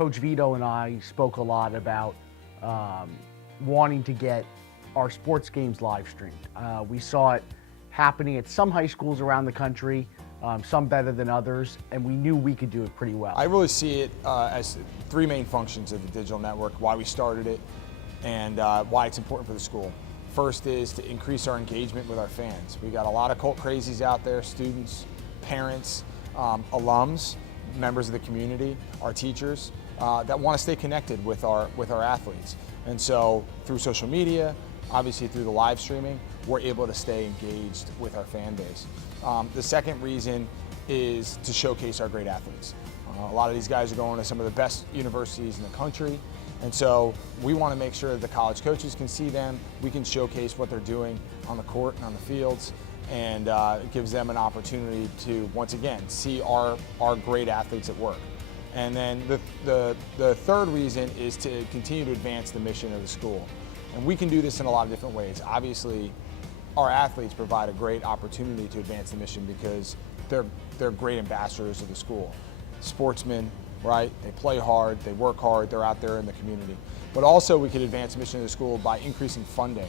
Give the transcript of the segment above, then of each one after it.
Coach Vito and I spoke a lot about wanting to get our sports games live streamed. We saw it happening at some high schools around the country, some better than others, and we knew we could do it pretty well. I really see it as three main functions of the digital network, why we started it, and why it's important for the school. First is to increase our engagement with our fans. We got a lot of cult crazies out there, students, parents, alums, members of the community, our teachers, that want to stay connected with our athletes. And so through social media, obviously through the live streaming, we're able to stay engaged with our fan base. The second reason is to showcase our great athletes. A lot of these guys are going to some of the best universities in the country, and so we want to make sure that the college coaches can see them, we can showcase what they're doing on the court and on the fields, and it gives them an opportunity to, once again, see our great athletes at work. And then the third reason is to continue to advance the mission of the school. And we can do this in a lot of different ways. Obviously, our athletes provide a great opportunity to advance the mission because they're great ambassadors of the school. Sportsmen, right? They play hard, they work hard, they're out there in the community. But also we could advance the mission of the school by increasing funding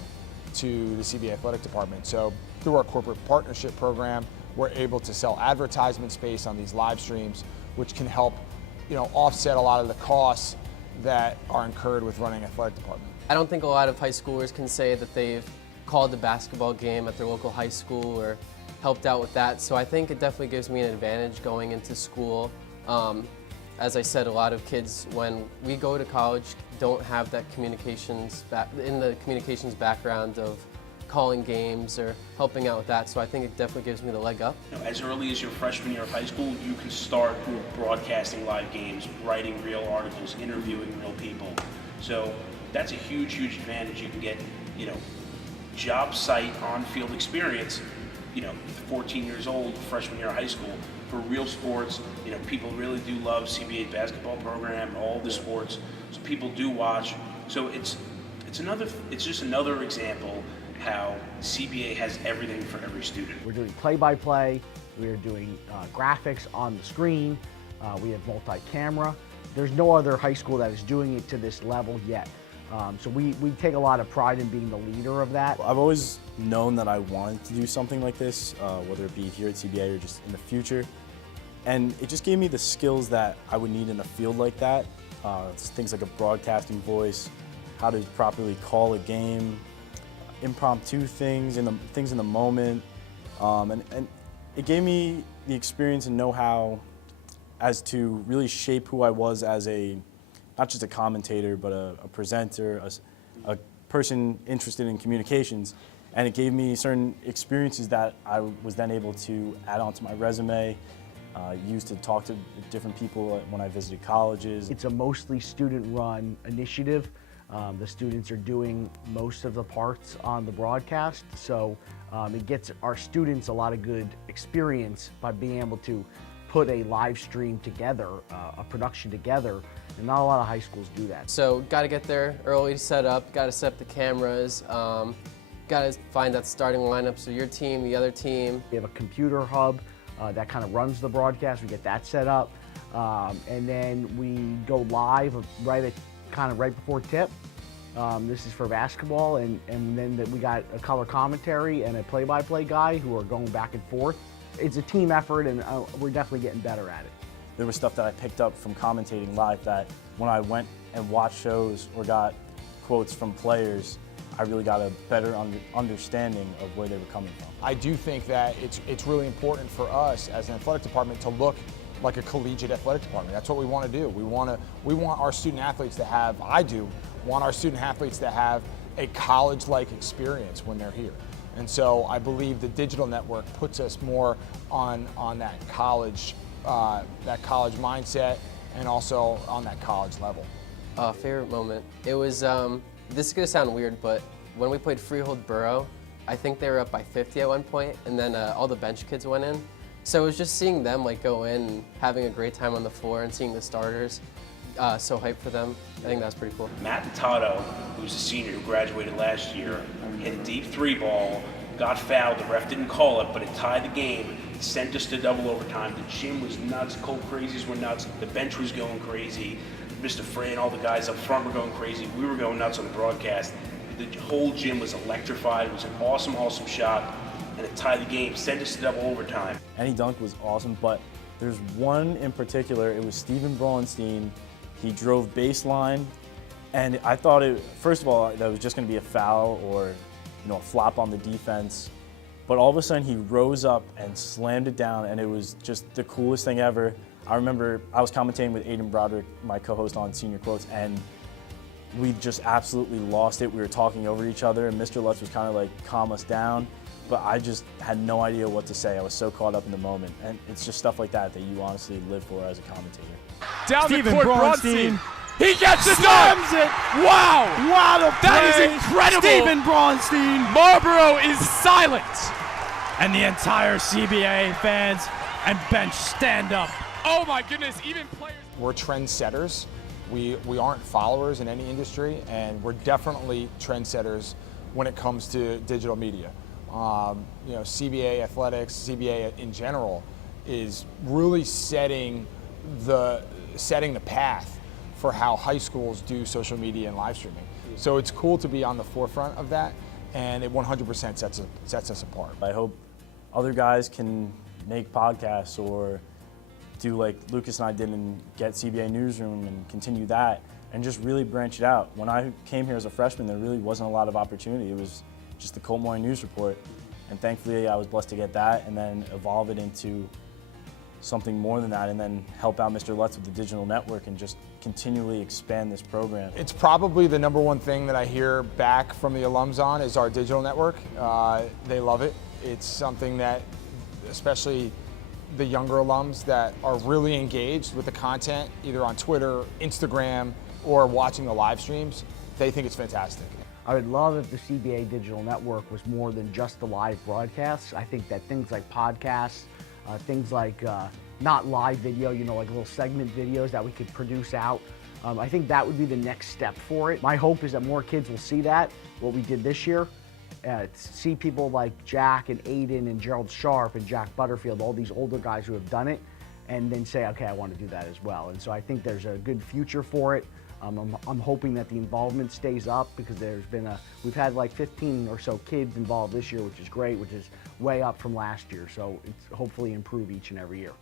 to the CBA athletic department. So through our corporate partnership program, we're able to sell advertisement space on these live streams, which can help, offset a lot of the costs that are incurred with running an athletic department. I don't think a lot of high schoolers can say that they've called the basketball game at their local high school or helped out with that. So I think it definitely gives me an advantage going into school. As I said, a lot of kids, when we go to college, don't have that communications background of calling games or helping out with that. So I think it definitely gives me the leg up. As early as your freshman year of high school, you can start broadcasting live games, writing real articles, interviewing real people. So that's a huge, huge advantage. You can get, job site on-field experience, 14 years old, freshman year of high school, for real sports. People really do love CBA basketball program, all the sports, so people do watch. So it's just another example how CBA has everything for every student. We're doing play-by-play, we are doing graphics on the screen, we have multi-camera. There's no other high school that is doing it to this level yet. So we take a lot of pride in being the leader of that. I've always known that I wanted to do something like this, whether it be here at CBA or just in the future. And it just gave me the skills that I would need in a field like that. Things like a broadcasting voice, how to properly call a game, impromptu things in the moment. And it gave me the experience and know-how as to really shape who I was as not just a commentator, but a presenter, a person interested in communications. And it gave me certain experiences that I was then able to add onto my resume, use to talk to different people when I visited colleges. It's a mostly student-run initiative. The students are doing most of the parts on the broadcast, so it gets our students a lot of good experience by being able to put a live stream together, a production together, and not a lot of high schools do that. So got to get there early to set up, got to set up the cameras, got to find that starting lineup, so your team, the other team. We have a computer hub that kind of runs the broadcast, we get that set up, and then we go live right before tip. This is for basketball, and then we got a color commentary and a play-by-play guy who are going back and forth. It's a team effort, and we're definitely getting better at it. There was stuff that I picked up from commentating live that when I went and watched shows or got quotes from players, I really got a better understanding of where they were coming from. I do think that it's really important for us as an athletic department to look like a collegiate athletic department. That's what we want to do. We want our student athletes to have, want our student athletes to have a college-like experience when they're here. And so I believe the digital network puts us more on that college mindset and also on that college level. Favorite moment? It was, this is going to sound weird, but when we played Freehold Borough, I think they were up by 50 at one point, and then all the bench kids went in. So it was just seeing them go in and having a great time on the floor and seeing the starters. So hyped for them. I think that's pretty cool. Matt Tato, who's a senior who graduated last year, hit a deep three ball, got fouled, the ref didn't call it, but it tied the game, sent us to double overtime. The gym was nuts, cold crazies were nuts, the bench was going crazy. Mr. Fran, all the guys up front were going crazy. We were going nuts on the broadcast. The whole gym was electrified. It was an awesome, awesome shot, and it tied the game, sent us to double overtime. Any dunk was awesome, but there's one in particular. It was Steven Braunstein. He drove baseline, and I thought first of all, that was just going to be a foul or a flop on the defense. But all of a sudden, he rose up and slammed it down, and it was just the coolest thing ever. I remember I was commentating with Aiden Broderick, my co-host on Senior Quotes, and we just absolutely lost it. We were talking over each other, and Mr. Lutz was kind of like, calm us down. But I just had no idea what to say. I was so caught up in the moment. And it's just stuff like that you honestly live for as a commentator. Down Steven the court, Braunstein. He gets it Slams done! it! Wow! What a play! That is incredible! Steven Braunstein! Marlboro is silent! And the entire CBA fans and bench stand up. Oh my goodness, even players... We're trendsetters. We aren't followers in any industry, and we're definitely trendsetters when it comes to digital media. CBA athletics, CBA in general, is really setting the path for how high schools do social media and live streaming. So it's cool to be on the forefront of that, and it 100% sets us apart. I hope other guys can make podcasts or do like Lucas and I did and get CBA Newsroom and continue that and just really branch it out. When I came here as a freshman, there really wasn't a lot of opportunity. It was just the Colt Morning News Report, and thankfully I was blessed to get that and then evolve it into something more than that and then help out Mr. Lutz with the digital network and just continually expand this program. It's probably the number one thing that I hear back from the alums on is our digital network. They love it. It's something that, especially the younger alums that are really engaged with the content, either on Twitter, Instagram, or watching the live streams, they think it's fantastic. I would love if the CBA Digital Network was more than just the live broadcasts. I think that things like podcasts, things like not live video, like little segment videos that we could produce out, I think that would be the next step for it. My hope is that more kids will see that, what we did this year, see people like Jack and Aiden and Gerald Sharp and Jack Butterfield, all these older guys who have done it, and then say, okay, I want to do that as well. And so I think there's a good future for it. I'm hoping that the involvement stays up because we've had like 15 or so kids involved this year, which is great, which is way up from last year. So it's hopefully improve each and every year.